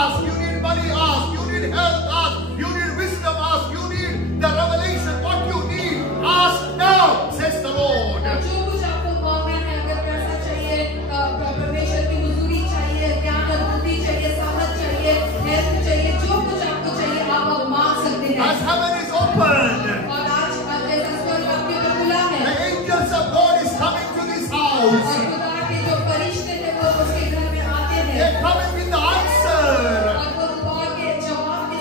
ask. You need money, ask. You need health, ask. You need wisdom, ask. You need the revelation. What you need, ask now, says the Lord. जो कुछ आपको मांगना है, अगर पैसा चाहिए, परमेश्वर की हुजूरी चाहिए, ज्ञान और बुद्धि चाहिए, सामर्थ चाहिए, हेल्थ चाहिए, जो कुछ आपको चाहिए आप अब मांग सकते हैं। As heaven is opened, और आज जैसा स्वर्ग आपके ऊपर खुला है, the angels of God is coming to this और house. खुदा के जो फरिश्ते थे वो उसके घर में आते हैं, They're coming with the answer. और वो दुआ के जवाब के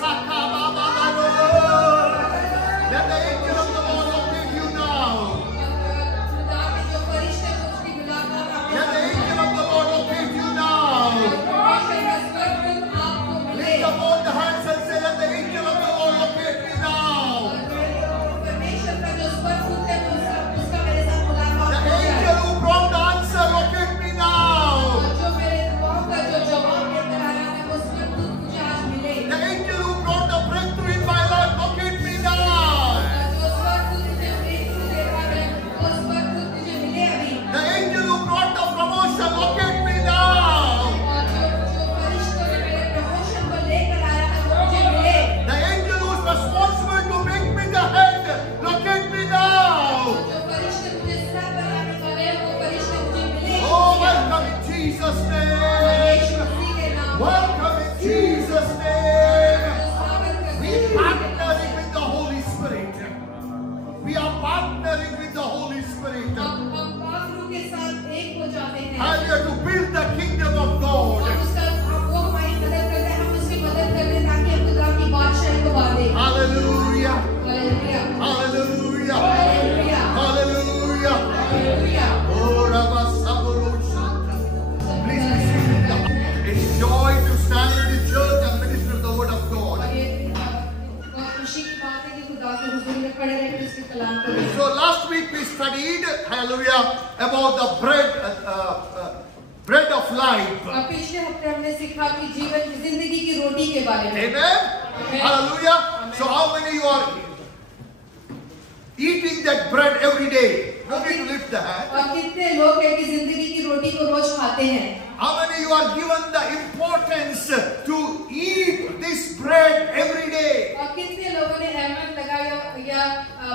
साथ आते हैं। Let the angel of the Lord locate you now. खुदा के जो फरिश्ते हैं उसकी मुलाकात आपके Let the साथ angel of the Lord locate you now. परमेश्वर का स्वर्गदूत आपको मिले। Lift up all the hands and say, let the angel of the Lord locate me now. परमेश्वर का जो स्वर्गदूत है उसका मेरे साथ मुलाकात The हो जाए। angel who brought the answer, locate me now. और जो मेरे दुआओं का जो जवाब लेकर आया है वो स्वर्गदूत मुझे आज मिले। The angel who brought the breakthrough in my life, locate me now. जो स्वर्गदूत मुझे breakthrough दे रहा है वो स्वर्गदूत मुझे मिले अभी। The angel who brought the promotion, locate me now. और जो फरिश्तों ने मेरे प्रमोशन को लेकर आया है वो मुझे मिले। The angel who is responsible to make me the head, locate me now. जो फरिश्ते मुझे सर बनाने वाले हैं वो फरिश्ते मुझे मिले। Oh, welcome in Jesus' Yeshu name. मसीह के नाम में Welcome in Jesus' name. स्वागत We करते are हैं। partnering with the Holy Spirit. We are partnering with the Holy Spirit. हम पाखरू के साथ एक हो जाते हैं। And we are to build the kingdom of God. और उसका वो हमारी मदद करते हैं, हम उसकी मदद करते हैं ताकि हम खुदा की बादशाही को बांधें। Hallelujah. Hallelujah, Hallelujah. Hallelujah, Hallelujah. Hallelujah. Oh, Rabba Saburushita. Please be seated. It's joy to stand in the church and minister the word of God. और ये बहुत खुशी की बात है कि खुदा के हुजूर में खड़े रहकर उसके कलाम को देखें। So last week we studied, hallelujah, about the bread of life. और पिछले हफ्ते हमने सीखा कि जीवन जिंदगी की रोटी के बारे में। Amen. Hallelujah. So how many you are eating that bread every day? No need to lift the hand. और कितने लोग हैं कि जिंदगी की रोटी को रोज खाते हैं? How many you are given the importance to eat this bread every day? और कितने लोगों ने अहमियत लगाया या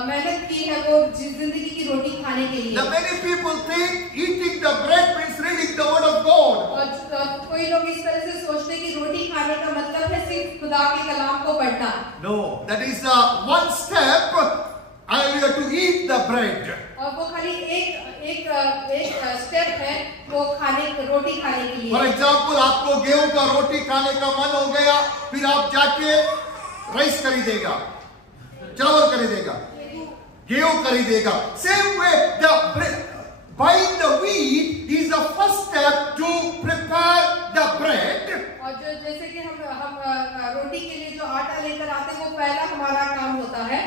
मेहनत की है वो जिंदगी की रोटी खाने के लिए? The many people think eating the bread means reading the word of God. और कोई लोग इस तरह से सोचते हैं कि रोटी खाने का मतलब है सिर्फ खुदा के कलाम को पढ़ना। No, that is the one step. Hallelujah, to eat the bread. और वो खाली एक स्टेप है वो रोटी खाने के लिए। For example, आपको गेहूं का रोटी खाने का मन हो गया, फिर आप जाके राइस खरीदेगा, चावल खरीदेगा, गेहूं खरीदेगा. Same way, the buying the wheat is the first step to prepare the bread. और जो जैसे कि हम रोटी के लिए जो आटा लेकर आते हैं वो पहला हमारा काम होता है।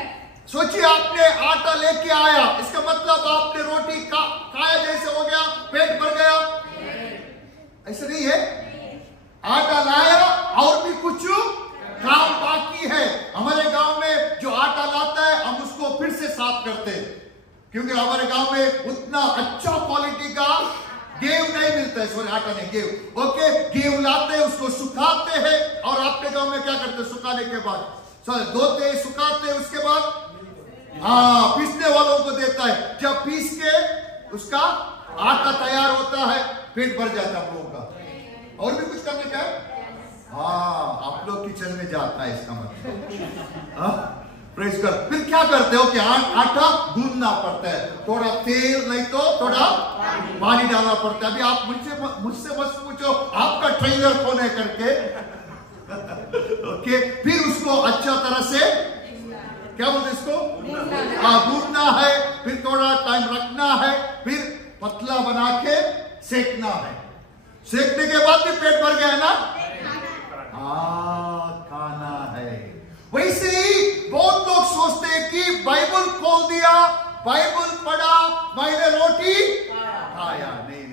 सोचिए आपने आटा लेके आया, इसका मतलब आपने रोटी खाया जैसे हो गया, पेट भर गया? ऐसा नहीं है. आटा लाया और भी कुछ काम बाकी है. हमारे गांव में जो आटा लाता है हम उसको फिर से साफ करते हैं, क्योंकि हमारे गांव में उतना अच्छा क्वालिटी का गेहूं नहीं मिलता है. सॉरी, आटा नहीं, गेहूं. ओके, गेहूं लाते हैं, उसको सुखाते हैं, और आपके गांव में क्या करते हैं? सुखाने के बाद धोते हैं, सुखाते हैं, उसके बाद पीसने वालों को देता है. जब पीस के उसका आटा तैयार होता है, पेट भर जाता है आप लोगों का. और भी कुछ करने का है? आप लोग किचन में जाता है इसका मतलब. प्रेस कर. फिर क्या करते हो कि आटा गूंदना पड़ता है, थोड़ा तेल नहीं तो थोड़ा पानी डालना पड़ता है. अभी आप मुझसे मत पूछो आपका ट्रेनर कौन है करके. ओके, फिर उसको अच्छा तरह से क्या बोलते इसको? गूंदना है, फिर थोड़ा टाइम रखना है, फिर पतला बना के सेकना है. सेकने के बाद भी पेट भर गया है ना? खाना है. वैसे ही बहुत लोग सोचते हैं कि बाइबल खोल दिया, बाइबल पढ़ा, मैंने रोटी खाया. नहीं.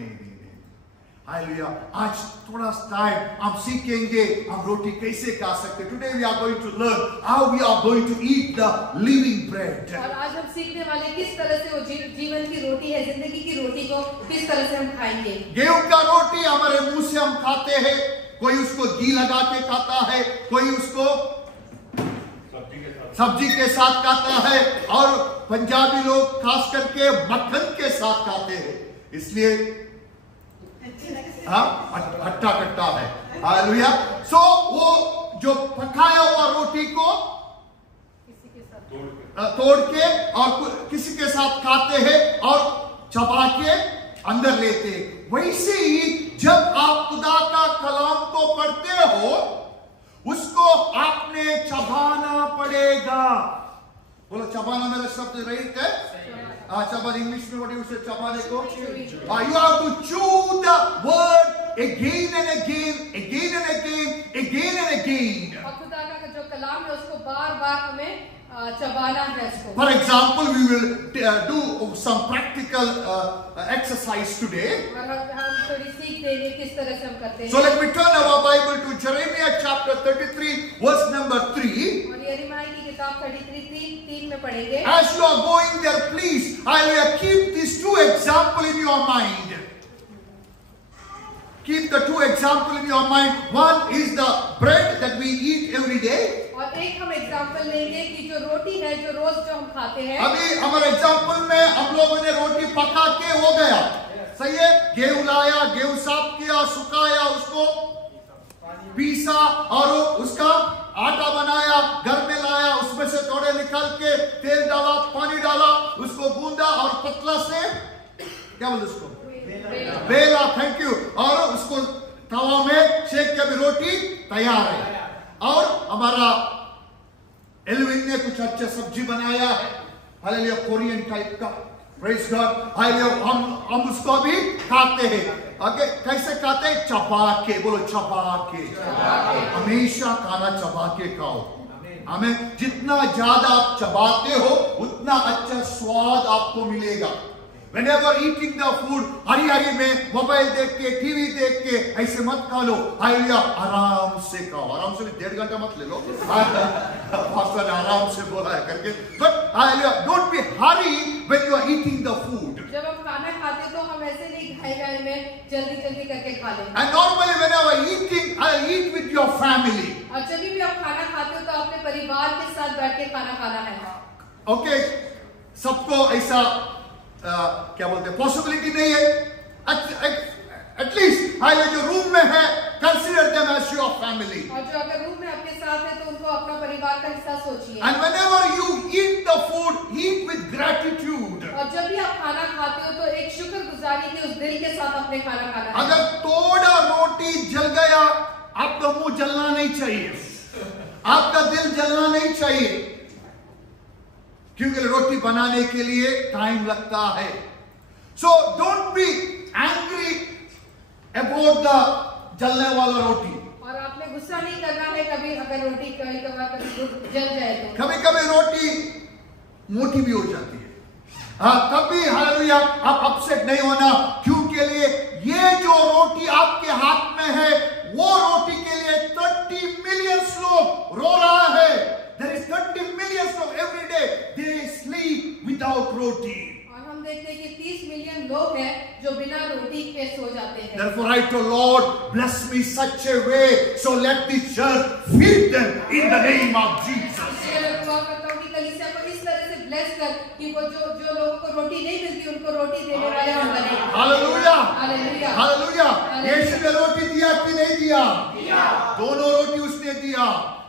हालेलुया. आज थोड़ा टाइम हम सीखेंगे हम रोटी कैसे खा सकते. Today we are going to learn how we are going to eat the living bread. और आज हम सीखने वाले किस तरह से वो जीवन की रोटी है, जिंदगी की रोटी को किस तरह से हम खाएंगे. गेहूं का रोटी हमारे मुंह से हम खाते हैं, कोई उसको घी लगा के खाता है, कोई उसको सब्जी के साथ खाता है, और पंजाबी लोग खास करके मक्खन के साथ खाते हैं, इसलिए खट्टा खट्टा है। हालेलुया। सो वो जो पकाया हुआ रोटी को तोड़ के और किसी के साथ खाते हैं और चबा के अंदर लेते। वैसे ही जब आप खुदा का कलाम को पढ़ते हो, उसको आपने चबाना पड़ेगा। बोलो चबाना मेरा शब्द राइट है? चबाना इंग्लिश में व्हाट यू से चबाने को? You have to chew the word again and again, again and again, again and again. और खुदा का जो कलाम है उसको बार-बार हमें चबाना है इसको। For example, we will do some practical exercise today. और हम थोड़ी सीख देंगे किस तरह से हम करते हैं। So let me turn our Bible to Jeremiah chapter 33, verse number 3. और यिर्मयाह की किताब 33:3 में पढ़ेंगे। As you are going there, please, I will keep these two examples in your mind. Keep the two examples in your mind. One is the bread that we eat every day. और एक हम example लेंगे कि जो रोटी है जो रोज जो हम खाते हैं। अभी हमारे एग्जांपल में हम लोगों ने रोटी पका के हो गया, सही है? गेहूं लाया, गेहूं साफ किया, सुखाया, उसको पीसा और उसका आटा बनाया, घर में लाया, उसमें से थोड़े निकाल के तेल डाला, पानी डाला, उसको गूंदा और पतला से क्या बोलते उसको बेला, थैंक यू, और उसको तवा में सेक के भी रोटी तैयार है। और हमारा एलविन ने कुछ अच्छा सब्जी बनाया है, हालेलुया, कोरियन टाइप का, प्रेज गॉड, हालेलुया, हम उसको भी खाते हैं। आगे कैसे खाते हैं? चबा के, बोलो चबा के। हमेशा खाना चबा के खाओ। हमें जितना ज्यादा आप चबाते हो उतना अच्छा स्वाद आपको मिलेगा। Whenever eating the food, हरी में मोबाइल देख के, टीवी देख के ऐसे मत खा लो, हालेलुया, आराम से खाओ। आराम से 1.5 घंटा मत ले लो, पास्टर ने आराम से बोला है करके, but hallelujah, don't be hurry when you are eating the food. जब हम खाना खाते तो हम ऐसे नहीं घाई में जल्दी जल्दी करके खा लेते। And normally whenever eating, I eat with your family. और जब भी आप खाना खाते हो तो अपने परिवार के साथ बैठ के खाना खाना है। Okay, सबको ऐसा क्या बोलते हैं, पॉसिबिलिटी नहीं है। एटलीस्ट हालेलुया, जो रूम में है, consider them as your family. और जो अगर रूम में आपके साथ है तो उनको अपना परिवार का हिस्सा सोचिए। And whenever you eat the food, eat with gratitude. और जब भी आप खाना खाते हो तो एक शुक्रगुजारी के उस दिल के साथ अपने खाना खाना है। अगर थोड़ा रोटी जल गया, आपका मुंह जलना नहीं चाहिए, आपका दिल जलना नहीं चाहिए, क्योंकि रोटी बनाने के लिए टाइम लगता है। So don't be angry about the जलने वाला रोटी। और आपने गुस्सा नहीं करना है कभी, अगर रोटी कभी जल जाए तो। कभी कभी रोटी मोटी भी हो जाती है, तभी हालेलुया आप अपसेट नहीं होना, क्योंकि लिए ये जो रोटी आपके हाथ में है, वो रोटी के लिए 30 मिलियन लोग रो रहा है। There is 30 million of every day they sleep without roti. और हम देखते हैं कि 30 मिलियन लोग हैं जो बिना रोटी के सो जाते हैं। Therefore I told Lord, bless me such a way, so let the church feed them in the name of Jesus. कलीसिया को इस तरह से ब्लेस कर कि वो जो लोगों को रोटी नहीं मिलती उनको रोटी देने वाले हम बने। Hallelujah, hallelujah, hallelujah. यीशु ने रोटी दिया कि नहीं दिया? दोनों रोटी उसने दिया।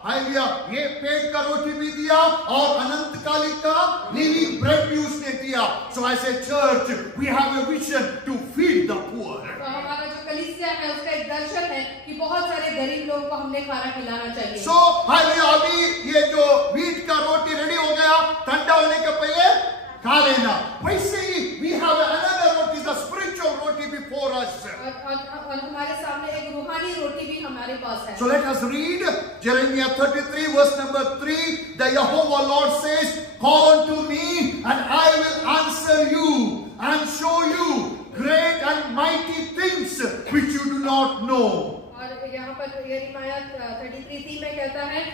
हालेलुया, ये पेट का रोटी भी दिया और अनंतकालिक का लिविंग ब्रेड भी उसने दिया। So as a church we have a vision to feed the poor. तो हमारा जो कलीसिया है उसका एक दर्शन है कि बहुत सारे गरीब लोगों को हमने खाना खिलाना चाहिए। So हालेलुया, अभी ये जो व्हीट का रोटी रेडी हो गया, ठंडा होने के पहले खा लेना। वैसे ही we have another roti, the spiritual roti before us. और हमारे सामने एक रूहानी रोटी भी हमारे पास है। So let us read Jeremiah 33 verse number 3. The Jehovah Lord says, call unto me and I will answer you and show you great and mighty things which you do not know. और यहाँ पर यिर्मयाह 33:3 में कहता है,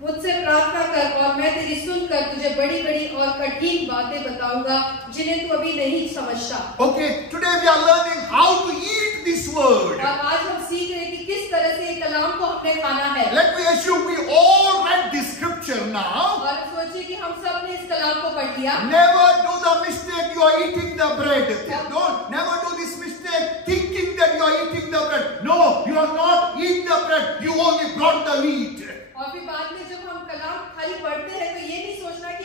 मुझसे प्रार्थना कर और मैं तेरी सुनकर तुझे बड़ी बड़ी और कठिन बातें बताऊंगा जिन्हें तू अभी नहीं समझता। Okay, today we are learning how to eat this word. और आज हम सीख रहे हैं कि किस तरह से हम सब ने इस कलाम को पढ़ लिया। Never do the mistake you are eating the bread. Don't never do this mistake thinking that you are eating the bread. No, you are not eating the bread. You only brought the wheat. और फिर बाद में जब हम कलाम खाली पढ़ते हैं तो ये नहीं सोचना कि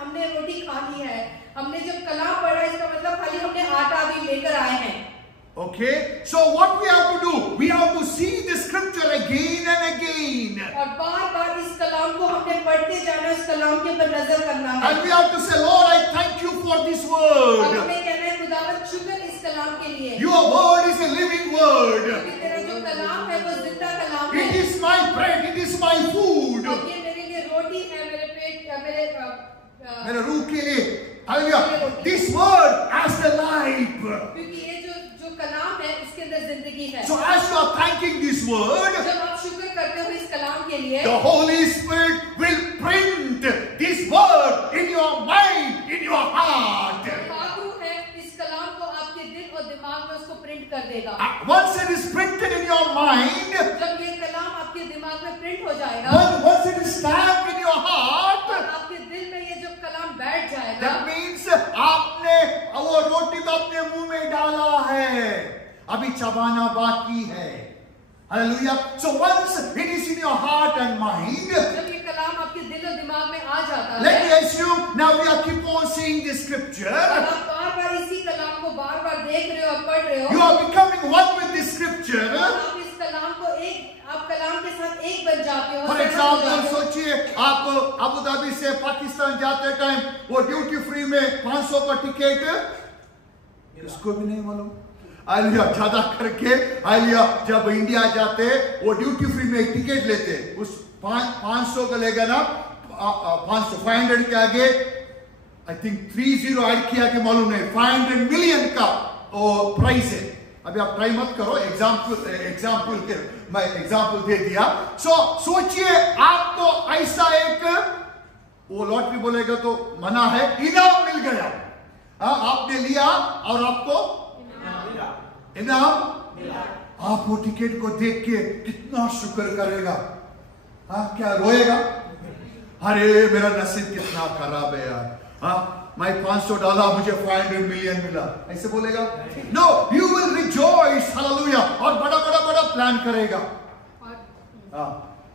हमने रोटी खा ली है। हमने जब कलाम पढ़ा इसका मतलब खाली हमने आटा भी लेकर आए हैं। Okay, so what we have to do? We have to see the scripture again and again. और बार-बार इस कलाम को हमने पढ़ते जाना, इस कलाम के ऊपर नजर करना है। And we have to say, Lord, I thank you for this word. और हमें कहना है खुदावंद शुक्र इस कलाम के लिए। Your word is a living word. क्योंकि तेरा जो कलाम है वो जिंदा कलाम है। It is my bread. It is my food. और ये मेरे लिए रोटी है, मेरे पेट मेरे रूह के लिए। Hallelujah. This word has the life. क्योंकि ये जो कलाम है इसके अंदर जिंदगी है। So as you are thanking this word, जब आप शुक्र करते हो इस कलाम के लिए, the Holy Spirit will print this word in your mind, in your heart. पाक रूह है इस कलाम को आपके दिल और दिमाग में उसको प्रिंट कर देगा। Once it is printed in your mind, जब ये कलाम आपके दिमाग में प्रिंट हो जाएगा, once it is stamped in your heart, आपके दिल में ये जो कलाम बैठ जाएगा, that means आपने वो रोटी तो अपने मुंह में डाला है, अभी चबाना बाकी है। Hallelujah. So once it is in your heart and mind, जब ये कलाम आपके दिल और दिमाग में आ जाता let है, me assume now we are keep on seeing this scripture. आप बार-बार इसी कलाम को बार-बार देख रहे हो और पढ़ रहे हो, You are becoming one with this scripture. आप इस कलाम को आप कलाम के साथ एक बन जाते हो। For example, सोचिए आप अबू धाबी से पाकिस्तान जाते टाइम वो ड्यूटी फ्री में 500 का टिकट, किसको भी नहीं मालूम। आलिया ज्यादा करके आलिया जब इंडिया जाते वो ड्यूटी फ्री में टिकट लेते, उस 500 का लेगा ना, 500 के आगे आई थिंक 30 ऐड किया कि मालूम नहीं, 500 मिलियन का वो प्राइस है। अभी आप ट्राई मत करो, मैं एग्जाम्पल दे दिया। सोचिए आपको ऐसा एक वो लॉटरी बोलेगा तो मना है, इनाम मिल गया। आपने लिया और आपको इनाम मिला। आप वो टिकट को देख के कितना शुक्र करेगा, क्या रोएगा? अरे मेरा नसीब कितना खराब है यार, मैं 500 डाला मुझे 500 मिलियन मिला, ऐसे बोलेगा? No, you will rejoice, hallelujah, और बड़ा प्लान करेगा।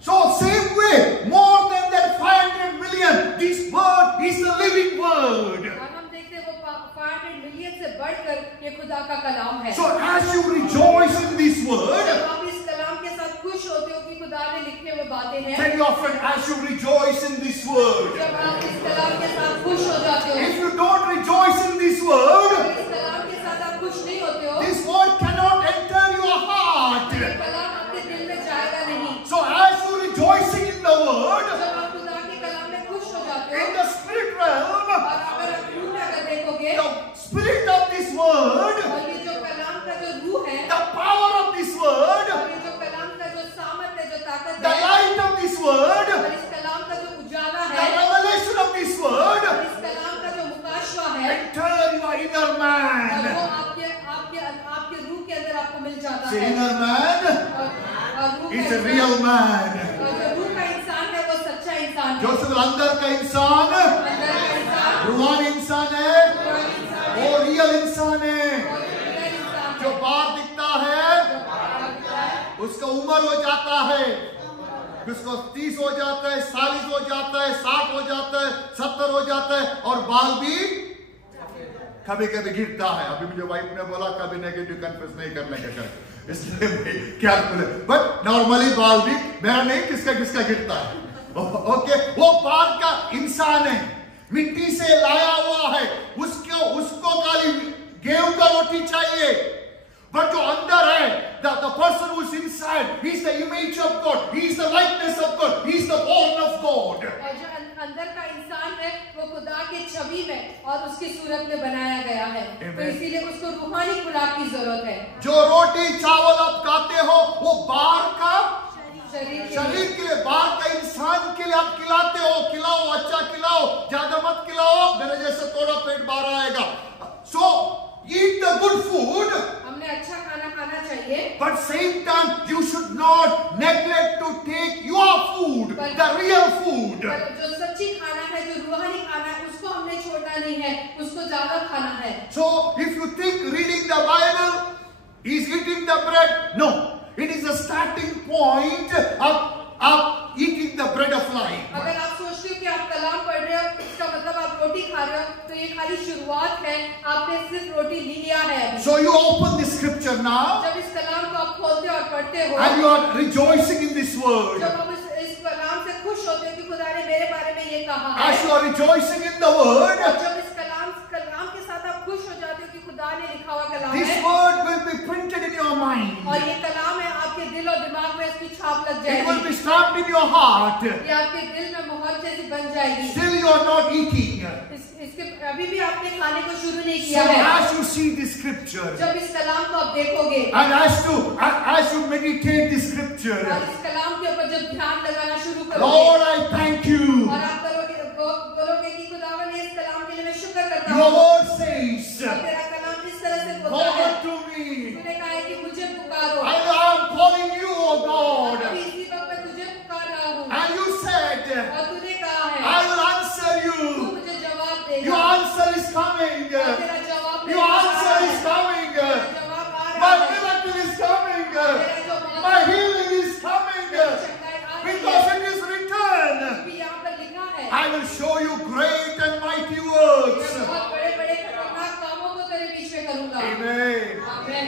So same way, more than that 500 million, this word is the living word. हम देखते हैं वो 500 मिलियन से बढ़कर ये खुदा का कलाम है। So as you rejoice in this word, जब आप इस कलाम के साथ खुश होते हो कि खुदा ने लिखे हुए बातें हैं, tell your friend, as you rejoice in this word. जब आप इस कलाम के साथ खुश हो जाते हो, If you don't rejoice in this word, इस कलाम के साथ आप खुश नहीं होते हो, this word cannot enter your heart. ये कलाम आपके दिल में जाएगा नहीं। So as you rejoicing in the word, जब आप खुदा के कलाम में खुश हो जाते हो, in the spirit realm, और अगर आप रूह में अगर देखोगे, the spirit of this word, और ये जो कलाम का जो रूह है, the power of this word, और ये जो कलाम का जो सामर्थ है, जो ताकत the है, light of this word, और इस कलाम का जो उजाला the है, revelation of this word, और इस कलाम का जो मुकाशवा है, enter your inner और man. वो आपके रूह के अंदर आपको मिल जाता Say है। inner man और रूह is का a real man. और जो रूह का इंसान है वो सच्चा इंसान है। जो सिर्फ अंदर का इंसान, अंदर का इंसान रूहानी इंसान है, वो रियल इंसान है। जो बाहर दिखता है उसका उम्र हो जाता है, उसको 30 हो जाता है, 40 हो जाता है, 60 हो जाता है, 70 हो जाता है, और बाल भी कभी कभी गिरता है। अभी मुझे वाइफ ने बोला कभी नेगेटिव कन्फ्यूज नहीं करने का कर, इसलिए क्या बोले, बट नॉर्मली बाल भी मेरा नहीं, किसका गिरता है। ओके, वो बाहर का इंसान है, मिट्टी से लाया हुआ है, उसको खाली गेहूं का रोटी चाहिए, बट जो अंदर है, the person who is inside, he is the image of God, he is the likeness of God, he is the born of God. और जो अंदर का इंसान है वो खुदा के छवि में और उसकी सूरत में बनाया गया है, तो इसीलिए उसको रूहानी खुराक की जरूरत है। जो रोटी चावल आप खाते हो वो बाहर का शरीर के लिए, बाहर का इंसान के लिए आप खिलाते हो, खिलाओ, अच्छा खिलाओ, ज्यादा मत खिलाओ, मेरे जैसे थोड़ा पेट बाहर आएगा। So eat the good food, हमने अच्छा खाना खाना चाहिए, but same time you should not neglect to take your food, the real food. पर जो सच्ची खाना है, जो रूहानी खाना है, उसको हमने छोड़ना नहीं है, उसको ज्यादा खाना है। So if you think reading the Bible is eating the bread, no, it is a starting point of eating the bread of life. अगर आप सोचते हो कि आप कलाम पढ़ रहे हो, इसका मतलब आप रोटी खा रहे हो, तो ये खाली शुरुआत है, आपने सिर्फ रोटी लिया है। So you open the scripture now जब इस कलाम को आप खोलते हो और पढ़ते हो, and you are rejoicing in this word. जब आप इस कलाम से खुश होते हो कि खुदा ने मेरे बारे में ये कहा है, As you are rejoicing in the word, और जब इस कलाम के साथ आप खुश हो जाते हो कि खुदा ने लिखा हुआ कलाम this है, word will be printed in your mind. और ये कलाम है, आपके दिल और दिमाग में इसकी छाप लग It will जाएगी, be stamped in your heart. ये आपके दिल में मोहर जैसी बन जाएगी। Still you are not eating. इसके अभी भी आपने खाने को शुरू नहीं So किया है। as you see the scripture, जब इस कलाम को आप देखोगे and as you meditate the scripture, और इस कलाम के ऊपर जब ध्यान लगाना शुरू करोगे, Lord, I thank you. और आप बोलोगे कि खुदावन इस कलाम के लिए मैं शुक्र करता Your हूँ। word says, तेरा कलाम इस तरह से बोलता call है, to me. तूने कहा है कि मुझे पुकारो, I am calling you, O और God. अभी इसी वक्त मैं तुझे पुकार रहा हूँ, And you said, और तूने कहा है I will answer तू you. मुझे जवाब देगा। Your answer is coming. और तेरा जवाब Your answer is coming. तेरा जवाब आ रहा My है, miracle is coming. तेरा जो My healing is coming. Because it is written, भी यहाँ पर लिखा है, I will show you great and mighty works. मैं बहुत बड़े-बड़े खतरनाक कामों को तेरे बीच में करूँगा। Amen. आमीन।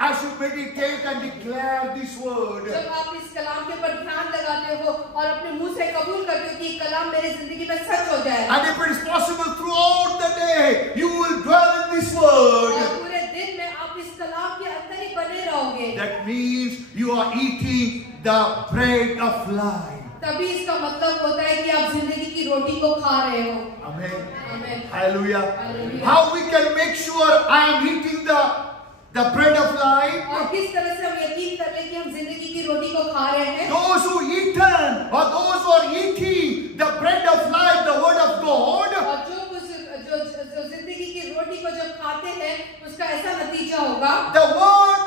As you meditate and declare this word, जब आप इस कलाम के ऊपर ध्यान लगाते हो और अपने मुंह से कबूल करते हो कि ये कलाम मेरी जिंदगी में सच हो जाए, and if it is possible throughout the day, you will dwell in this word. और पूरे दिन में आप इस कलाम के अंदर ही बने रहोगे, That means you are eating the bread of life. तभी इसका मतलब होता है कि आप जिंदगी की रोटी को खा रहे हो। Amen. आमीन। Hallelujah. Hallelujah. How we can make sure I am eating the bread of life? और किस तरह से हम यकीन कर लें कि हम जिंदगी की रोटी को खा रहे हैं? Those who eaten or those who are eating the bread of life, the word of God, और जो जिंदगी की रोटी को जब खाते हैं, उसका ऐसा नतीजा होगा, the word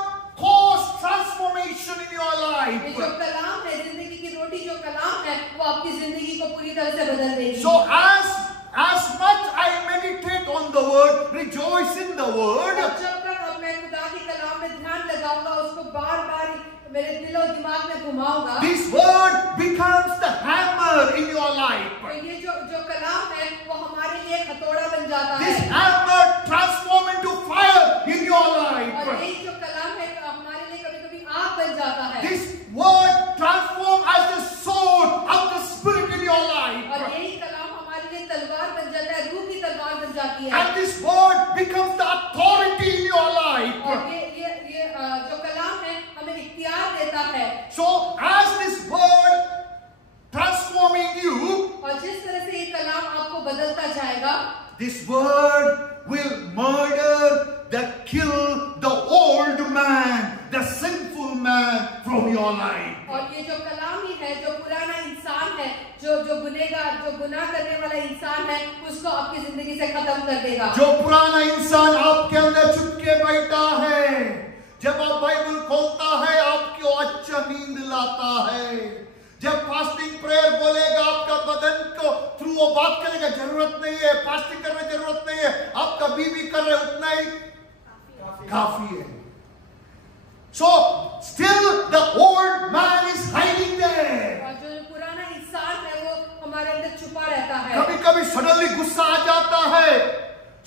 cause transformation in your ये life. जो कलाम है, जिंदगी की रोटी जो कलाम है, वो आपकी जिंदगी को पूरी तरह से बदल देगी। So as much I meditate on the word, rejoice in the word, और जब तक अब मैं खुदा के कलाम में ध्यान लगाऊंगा, उसको बार-बार मेरे दिल और दिमाग में घुमाऊंगा, this word becomes the hammer in your life. तो ये जो कलाम है, वो हमारे लिए हथौड़ा बन जाता This है, hammer transform into fire in your और life. यही जो कलाम है, हमारे लिए कभी-कभी आग बन जाता है, This word transform as the sword of the spirit in your life. और यही कलाम हमारे लिए तलवार बन जाता है, रूह की तलवार बन जाती है, And this word becomes the authority in your life. और ये जो कलाम है, हमें इख्तियार देता है। So as this word transforming you, और जिस तरह से ये कलाम आपको बदलता जाएगा, this word will kill the old man, the sinful man from your life. और ये जो कलाम ही है, जो पुराना इंसान है, जो गुनाह करने वाला इंसान है, उसको आपकी जिंदगी से खत्म कर देगा। जो पुराना इंसान आपके अंदर चुपके बैठा है, जब आप बाइबल खोलता है आपको अच्छा नींद लाता है, जब फास्टिंग प्रेयर बोलेगा आपका बदन को थ्रू वो बात करेगा, जरूरत नहीं है फास्टिंग करने, जरूरत नहीं है, आप कभी भी कर रहे उतना ही काफी है. So still the old man is hiding there. और जो पुराना इंसान है, वो हमारे अंदर छुपा रहता है। कभी कभी सडनली गुस्सा आ जाता है,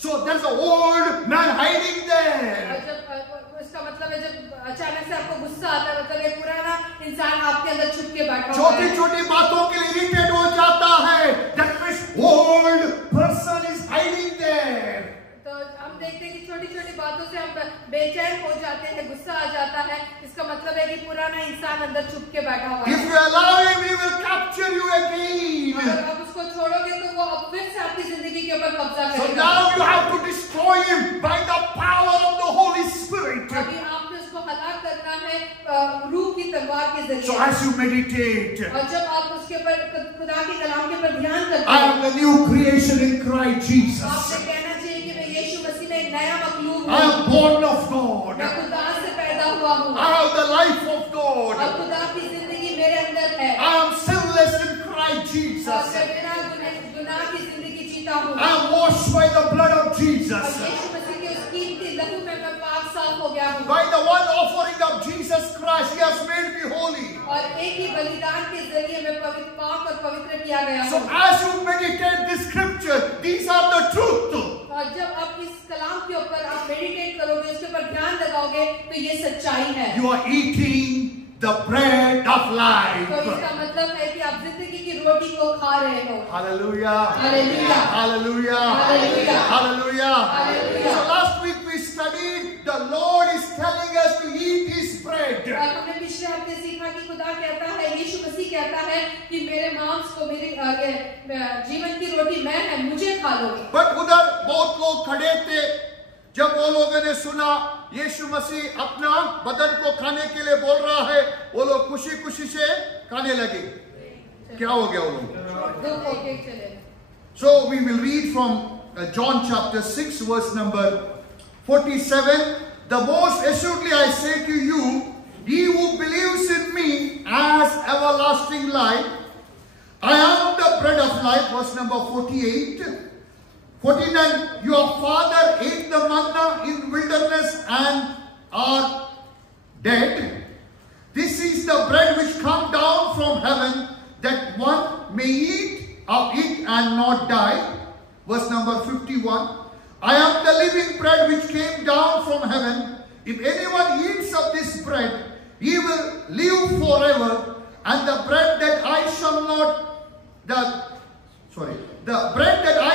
so there's an old man hiding there. और जब इसका मतलब है, जब अचानक से आपको गुस्सा आता है, मतलब एक पुराना इंसान आपके अंदर छुप के बैठा हुआ है। छोटी छोटी बातों के लिए इरिटेट हो जाता है, that means old person is hiding there. तो हम देखते हैं कि छोटी छोटी बातों से हम बेचैन हो जाते हैं, गुस्सा आ जाता है, इसका मतलब है कि पुराना इंसान अंदर छुप के बैठा हुआ है। If you allow him, he will capture you again. अगर आप उसको छोड़ोगे तो वो अब फिर से आपकी जिंदगी के ऊपर कब्जा So करेगा। now you have to destroy him by the power of the Holy Spirit. अभी आपने उसको हलाक करना है रूह की तलवार के जरिए। So as you meditate, और जब आप उसके ऊपर खुदा के कलाम के ऊपर ध्यान करते I am the new creation in Christ Jesus. आपसे कहना चाहिए कि मैं यीशु मसीह में एक नया मखलूक I am born of God. मैं खुदा से पैदा हुआ हुआ हूँ। I have the life of God. अब खुदा की जिंदगी मेरे अंदर है। I am sinless in Christ और Jesus. मैं बिना गुनाह की जिंदगी जीता हूँ। I am washed by the blood of और Jesus. यीशु मसीह के उस कीमती लहू में मैं पाक साफ हो गया हूँ। By the one offering of Jesus Christ, He has made me holy. और एक ही बलिदान के जरिए मैं पाक और पवित्र किया गया So हूँ। as you meditate this scripture, these are the truth. और जब आप इस कलाम के ऊपर आप मेडिटेट करोगे, उसके ऊपर ध्यान लगाओगे, तो ये सच्चाई है। You are eating the bread of life. तो इसका मतलब है कि आप जिंदगी की रोटी को खा रहे हो। Hallelujah. Hallelujah. Hallelujah. Hallelujah. Hallelujah. Hallelujah. So last week we studied the Lord is telling us to eat His bread. और हमने पिछले हफ्ते सीखा कि खुदा कहता है, यीशु मसीह कहता है कि मेरे मांस को, मेरी जीवन की रोटी मैं है, मुझे खा लो। But उधर बहुत लोग खड़े थे, जब वो लोगों ने सुना यीशु मसीह अपना बदन को खाने के लिए बोल रहा है, वो लोग खुशी खुशी से खाने लगे। क्या हो गया वो लोग? दुख होके चले। So we will read from John chapter 6 verse number 47. The most assuredly I say to you, he who believes in me has everlasting life. I am the bread of life, verse number 48. 49, your father ate the manna in wilderness and are dead. This is the bread which come down from heaven, that one may eat of it and not die. Verse number 51. I am the living bread which came down from heaven. If anyone eats of this bread, he will live forever. And the bread that I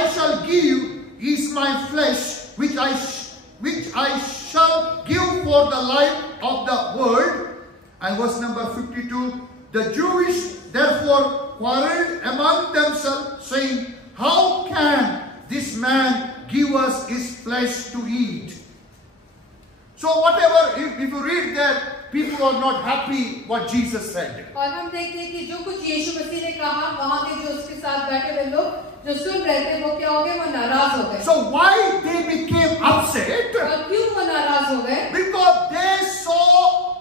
shall give is my flesh, which I shall give for the life of the world. And verse number 52, the Jewish therefore quarreled among themselves, saying, how can this man give us his flesh to eat? So whatever, if you read that, people are not happy what Jesus said. और हम देखते हैं कि जो कुछ यीशु मसीह ने कहा, वहाँ के जो उसके साथ बैठे हुए लोग जो सुन रहे थे, वो क्या हो गए? वो नाराज हो गए। So why they became upset? और क्यों वो नाराज हो गए? Because they saw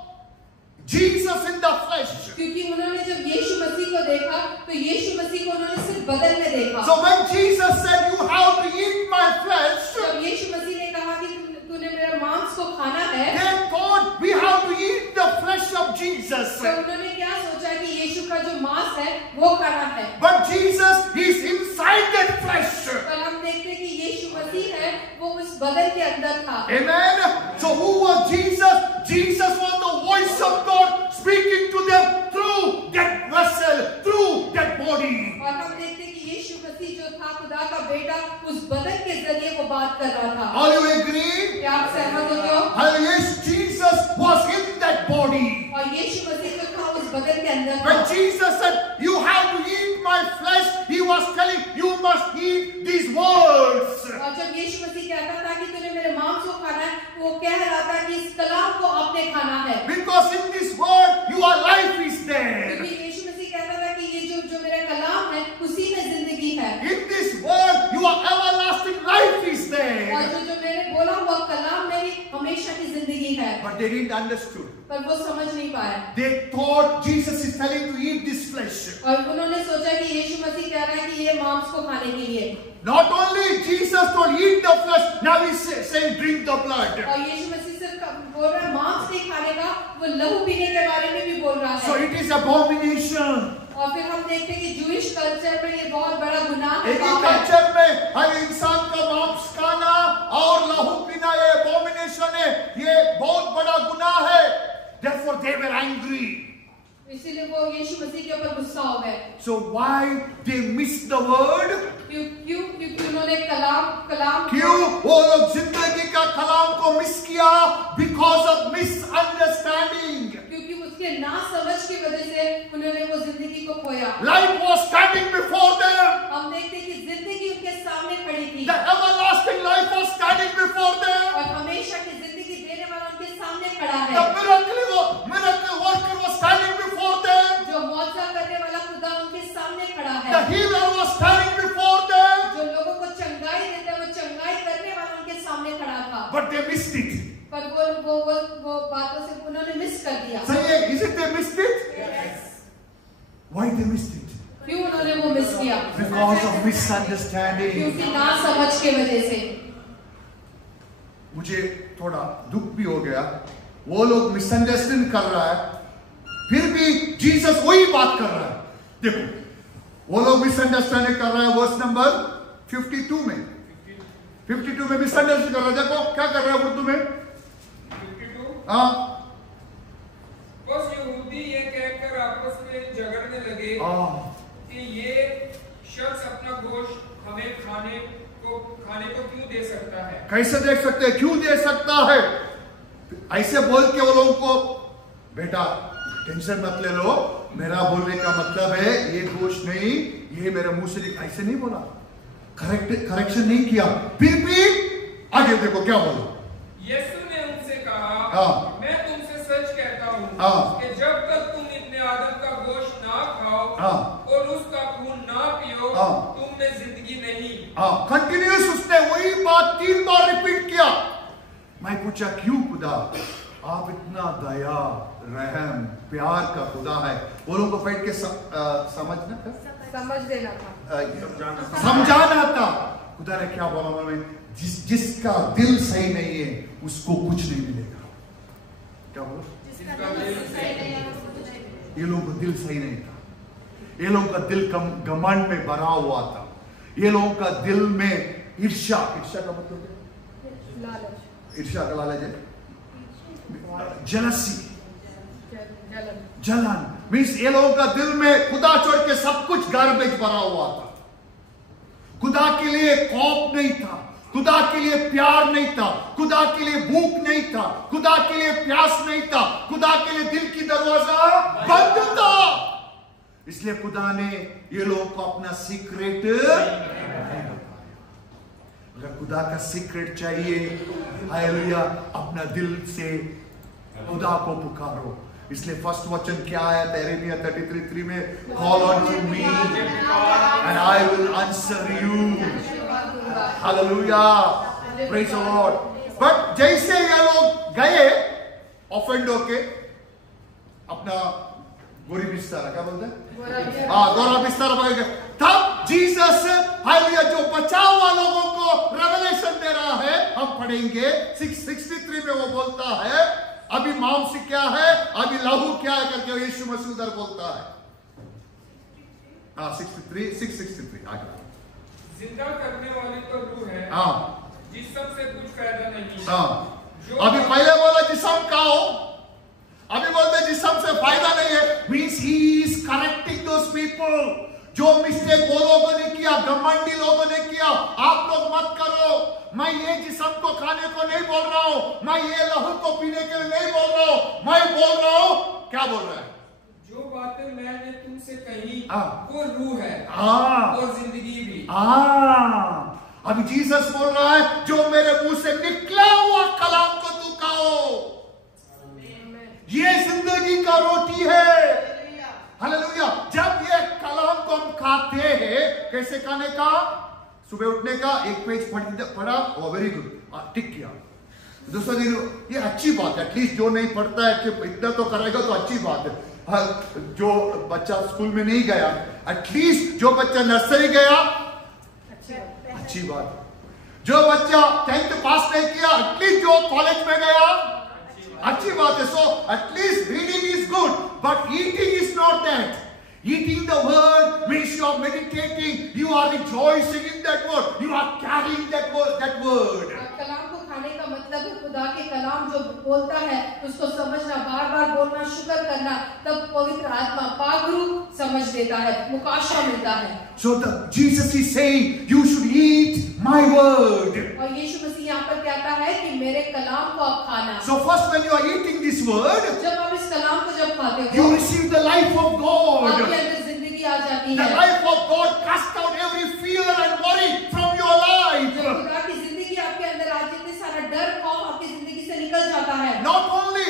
Jesus in the flesh. क्योंकि उन्होंने जब यीशु मसीह को देखा, तो यीशु मसीह को उन्होंने सिर्फ बदन में देखा। So when Jesus said, you have to eat my flesh, जब यीशु मसीह ने कहा कि तूने मेरे मांस को खाना है, they thought we have to eat the flesh of Jesus. तो उन्होंने क्या सोचा कि यीशु का जो मांस है वो खाना है। But Jesus is inside that flesh. पर हम देखते हैं कि यीशु मसीह है, वो उस बदन के अंदर था। Amen. So who was Jesus? Jesus was the voice of God speaking to them through that vessel, through that body. और हम देखते हैं कि यीशु मसीह जो था, खुदा का बेटा, उस बदन के जरिए वो बात कर रहा था। Are you agree? क्या आप सहमत होते हो? Yes, Jesus was in that body. और यीशु मसीह जो था उस बदन के अंदर था। When Jesus said, you have to eat my flesh, he was telling, you must eat these words. और जब यीशु मसीह कहता था कि तूने मेरे मांस को खाना है, वो कह रहा था कि इस कलाम को आपने खाना है। Because in this word, your life is there. क्योंकि यीशु मसीह कहता था कि ये जो मेरा कलाम है, उसी में जिंदगी है। In this word, your everlasting life is और there. जो मेरे बोला हुआ कलाम में ही हमेशा की जिंदगी है। But they didn't understood. पर वो समझ नहीं पाया। They thought Jesus is telling to eat this flesh. और उन्होंने सोचा कि यीशु मसीह कह रहा है कि ये मांस को खाने के लिए। Not only Jesus told eat the flesh, now he's saying drink the blood. और यीशु मसीह सिर्फ बोल रहा है मांस नहीं खाने का, वो लहू पीने के बारे में भी बोल रहा So है। it is abomination. और फिर हम देखते हैं कि जूइश कल्चर में ये बहुत बड़ा गुनाह है। एक ही कल्चर में हर इंसान का मांस खाना और लहू पीना ये abomination है, ये बहुत बड़ा गुनाह है। Therefore they were angry. इसीलिए वो यीशु मसीह के ऊपर गुस्सा हो गए। So why they missed the word? क्योंकि उन्होंने कलाम क्यों वो लोग जिंदगी का कलाम को मिस किया? Because of misunderstanding. क्योंकि उसके ना समझ की वजह से उन्होंने वो जिंदगी को खोया। Life was standing before them. हम देखते हैं कि जिंदगी उनके सामने खड़ी थी। The everlasting life was standing before them. और हमेशा की जिंदगी देने वाला उनके सामने खड़ा है। The miracle worker was standing before them. जो मौजज़ा करने वाला खुदा उनके सामने खड़ा है। The healer was standing before them. जो लोगों को चंगाई देता है, वो चंगाई करने वाला उनके सामने खड़ा था। But they missed it. पर वो बातों से उन्होंने मिस कर दिया। सही है, isn't they missed it? Why they missed it? क्यों उन्होंने वो मिस किया? Because of misunderstanding. क्योंकि ना समझ के वजह से। मुझे थोड़ा दुख भी हो गया, वो लोग मिसअंडरस्टैंड कर रहा है, फिर भी जीसस वही बात कर रहा है। देखो वो लोग मिसअंडरस्टैंडिंग कर रहा है, वर्स नंबर 52 में मिसअंडरस्टैंड कर रहा है। देखो क्या कर रहा है उर्दू में 52। हाँ, बस यहूदी ये कहकर आपस में झगड़ने लगे कि ये शख्स अपना गोश्त हमें खाने को क्यों दे सकता है। कैसे देख सकते हैं, क्यों दे सकता है? ऐसे बोल के वो लोगों को, बेटा टेंशन मत ले लो, मेरा बोलने का मतलब है ये गोश्त नहीं, ये मेरे मुंह से ऐसे नहीं बोला, करेक्शन नहीं किया, फिर भी आगे देखो क्या बोला। यीशु ने उनसे कहा, मैं तुमसे सच कहता हूँ कि जब तक तुम इब्ने आदम का गोश्त ना खाओ और उसका खून ना पियो, तुम में जिंदगी नहीं। कंटिन्यूस उसने वही बात 3 बार रिपीट किया। मैं पूछा क्यों खुदा, आप इतना दया रहम प्यार का खुदा है। वो लोगों को बैठ के समझना था, समझ देना था, समझाना था। खुदा ने क्या बोला में, जिसका दिल सही नहीं है उसको कुछ नहीं मिलेगा। क्या बोलो? ये लोगों का दिल सही नहीं था, ये लोगों का दिल घमंड में भरा हुआ था, ये लोगों का दिल में ईर्ष्या का मतलब ईर्ष्या का लालच है, जेलसी, जलन मीन्स ये लोगों का दिल में खुदा छोड़ के सब कुछ गार्बेज भरा हुआ था। खुदा के लिए खौफ नहीं था, खुदा के लिए प्यार नहीं था, खुदा के लिए भूख नहीं था, खुदा के लिए प्यास नहीं था, खुदा के लिए दिल की दरवाजा बंद था। इसलिए खुदा ने ये लोगों को अपना सीक्रेट, अगर खुदा का सीक्रेट चाहिए, हालेलुया, अपना दिल से खुदा को पुकारो। इसलिए फर्स्ट वचन क्या है यिर्मयाह 33:3 में, call on to me and I will answer you. Hallelujah, praise the Lord. But जैसे ये लोग गए ऑफेंड होके अपना गोरी बिस्तर, क्या बोलते हैं, गोरा बिस्तर पकड़ के, तब जीसस हालेलुया जो बचा हुआ लोगों को रेवलेशन दे रहा है। हम पढ़ेंगे 663 में वो बोलता है, अभी मांस क्या है, अभी लहू क्या है करके यीशु मसीह उधर बोलता है। 663 आगे। जिंदा करने वाली तो रूह है, जिस्म से कुछ फायदा नहीं। अभी पहले बोला जिस्म का हो, अभी बोलते जिस्म से फायदा नहीं है। Means he is correcting those people, जो मिस्टेक वो लोगों ने किया, घमंडी लोगों ने किया, आप लोग मत करो। मैं ये जिस्म को खाने को नहीं बोल रहा हूं, मैं ये लहू को पीने के लिए नहीं बोल रहा हूं, मैं बोल रहा हूं, क्या बोल रहा है, जो बातें मैंने तुमसे कही वो रूह है और जिंदगी भी। अभी जीसस बोल रहा है, जो मेरे मुंह से निकला हुआ कलाम को तू खाओ, ये जिंदगी का रोटी है। हालेलुया। जब ये कलाम को हम खाते हैं, कैसे खाने का, सुबह उठने का, एक पेज पढ़ा, वेरी गुड, टिक किया। दूसरा दिन, ये अच्छी बात है, एटलीस्ट जो नहीं पढ़ता है कि इतना तो करेगा तो अच्छी बात है। जो बच्चा स्कूल में नहीं गया, एटलीस्ट जो बच्चा नर्सरी गया, अच्छी बात। जो बच्चा 10th पास नहीं किया, एटलीस्ट जो कॉलेज में गया, अच्छी बात है। So at least reading is good, but eating is not that. Eating the word means you are meditating, you are rejoicing in that word, you are carrying that word. कलाम को खाने का मतलब है खुदा के कलाम जो बोलता है उसको समझना, बार बार बोलना, शुक्र करना, तब पवित्र आत्मा पागरू समझ देता है, मुकाशा मिलता है। So Jesus is saying you should eat my word. और यीशु मसीह यहाँ पर कहता है कि मेरे कलाम को आप खाना। So first when you are eating this word, जब आप इस कलाम को जब खाते हो, you receive the life of God. आपके अंदर जिंदगी आ जाती है। The life of God casts out every fear and worry from your life. खुदा की जिंदगी आपके अंदर आज जितने सारा डर खौफ आपकी जिंदगी से निकल जाता है। Not only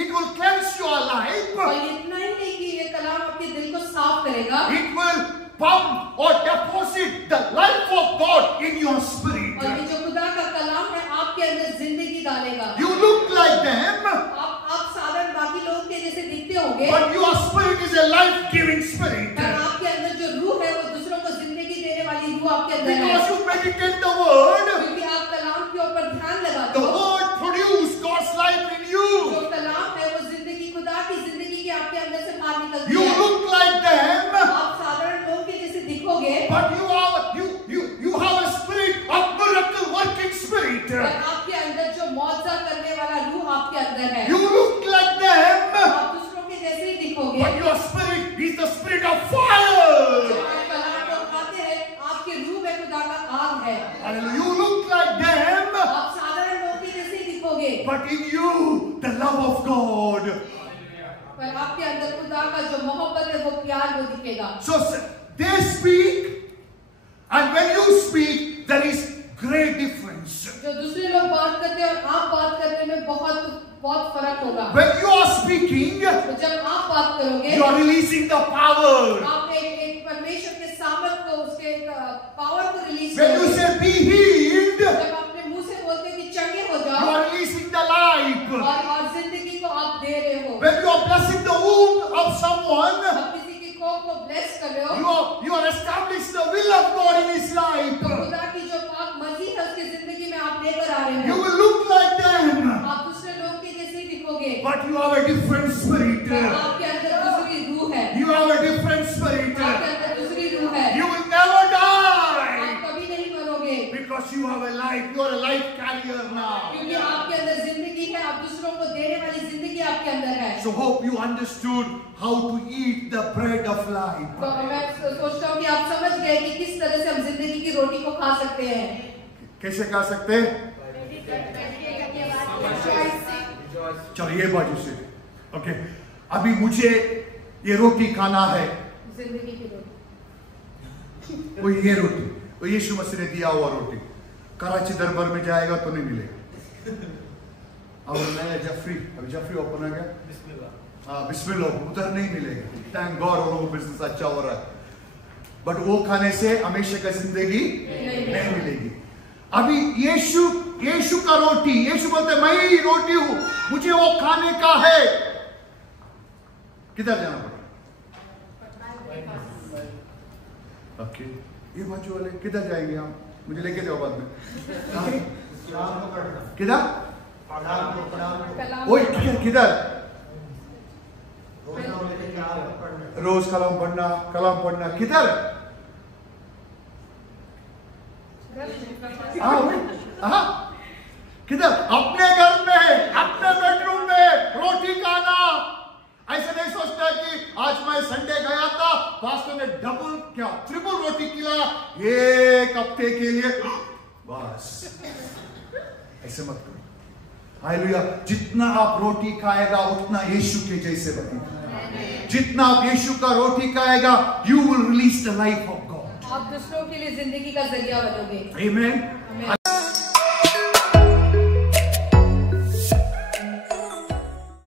it will cleanse your life, और इतना ही नहीं कि ये कलाम आपके दिल को साफ करेगा, it will pump or deposit the life of God in your spirit. और ये जो खुदा का कलाम है आपके अंदर जिंदगी डालेगा। You look like them, आप दिखोगे, but your spirit is a life-giving spirit. पर आपके अंदर जो रूह है वो दूसरों को जिंदगी देने वाली रूह आपके अंदर है। Because you meditate the word, क्योंकि आप कलाम के ऊपर ध्यान लगाते the हो। word produces God's life in you. जो कलाम है वो जिंदगी, खुदा की जिंदगी की आपके अंदर से बाहर निकलती You है। look like them, आप साधारण लोग के जैसे दिखोगे, but you have a spirit of miracle working spirit. पर आपके अंदर जो मौजज़ा करने वाला रूह आपके अंदर है। You look like them, आप दूसरों के जैसे ही दिखोगे, but your spirit is the spirit of fire. जो आप कलाम को खाते हैं, आपके रूह में खुदा का आग है। Hallelujah. You look like them, आप साधारण लोग के जैसे ही दिखोगे, but in you the love of God. पर आपके अंदर खुदा का जो मोहब्बत है वो प्यार वो दिखेगा। So they speak, and when you speak, there is great difference. जो दूसरे लोग बात करते हैं और आप बात करने में बहुत फर्क होगा। When you are speaking, तो जब आप बात करोगे, you are releasing the power. आप एक परमेश्वर के सामर्थ को, उसके पावर को रिलीज When you करोगे। say be healed, जब अपने मुंह से बोलते हैं कि चंगे हो you जाओ, are releasing the life. और जिंदगी को आप दे रहे हो। When you are blessing the womb of someone, आप किसी की कोख को ब्लेस कर रहे हो, you are establishing the will of God in his life. तो खुदा की जो पाक मर्जी है उसकी जिंदगी में आप लेकर आ रहे You हो। will look like them, आप दूसरे लोग के जैसे ही दिखोगे, but you have a different spirit. पर आपके अंदर दूसरी रूह है। You have a different spirit. आपके अंदर दूसरी रूह है। You will never die आप कभी नहीं मरोगे, because you have a life. You are a life carrier now. क्योंकि आपके अंदर जिंदगी है। आप दूसरों को देने वाली जिंदगी आपके अंदर है। So hope you understood how to eat the bread of life. तो मैं सोचता हूँ कि आप समझ गए कि किस तरह से हम जिंदगी की रोटी को खा सकते हैं। कैसे खा सकते हैं? चलो ये बाजू से। ओके, अभी मुझे ये रोटी खाना है। जिंदगी की रोटी, वो ये रोटी, वो यीशु मसीह ने दिया हुआ रोटी। कराची दरबार में जाएगा तो नहीं मिलेगा। और नया जफरी, अभी जफरी ओपन है क्या? हाँ, बिस्मिल्लाह, उधर नहीं मिलेगा। थैंक गॉड वो बिजनेस अच्छा हो रहा है। बट वो खाने से हमेशा का जिंदगी नहीं मिलेगी। अभी यीशु का रोटी, यीशु बोलते मैं ही रोटी हूं, मुझे वो खाने का है। किधर जाना पड़ेगा? ओके, ये बाजू वाले किधर जाएंगे हम? मुझे लेके जाओ बाद में। किधर? ओए किधर? रोज कलाम पढ़ना किधर? किधर? अपने घर में, अपने बेडरूम में रोटी खाना। ऐसे नहीं सोचता कि आज मैं संडे गया था, पास्टर ने डबल क्या ट्रिपल रोटी खिलाया एक हफ्ते के लिए, बस ऐसे मत करो। हालेलुया। जितना आप रोटी खाएगा उतना यीशु के जैसे बनेगा। जितना आप यीशु का रोटी खाएगा, you will release the life of God. आप दूसरों के लिए जिंदगी का जरिया बनोगे। आमीन।